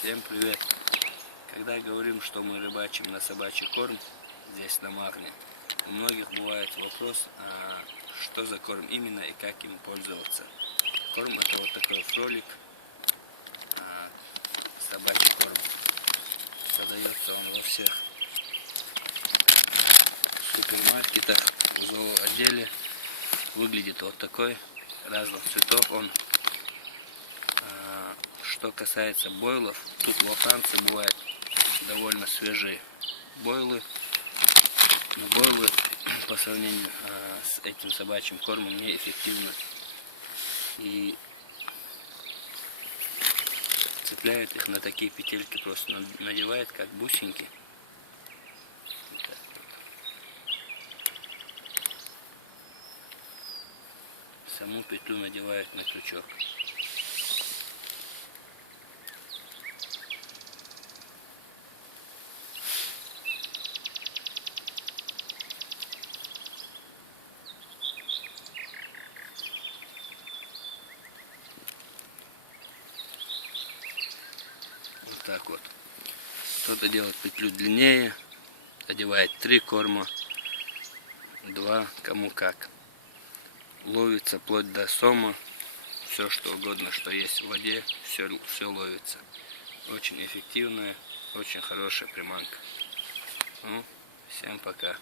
Всем привет! Когда говорим, что мы рыбачим на собачий корм здесь на Марне, у многих бывает вопрос, что за корм именно и как им пользоваться. Корм — это вот такой фролик, собачий корм. Продается он во всех супермаркетах, в зооотделе. Выглядит вот такой, разных цветов он. Что касается бойлов, тут во Франции бывают довольно свежие бойлы. Но бойлы по сравнению с этим собачьим кормом неэффективны и цепляют их на такие петельки, просто надевает как бусинки. Вот так вот. Саму петлю надевают на крючок. Вот так вот. Кто-то делает петлю длиннее, одевает 3 корма, 2, кому как. Ловится вплоть до сома, все что угодно, что есть в воде, все ловится. Очень эффективная, очень хорошая приманка. Ну, всем пока.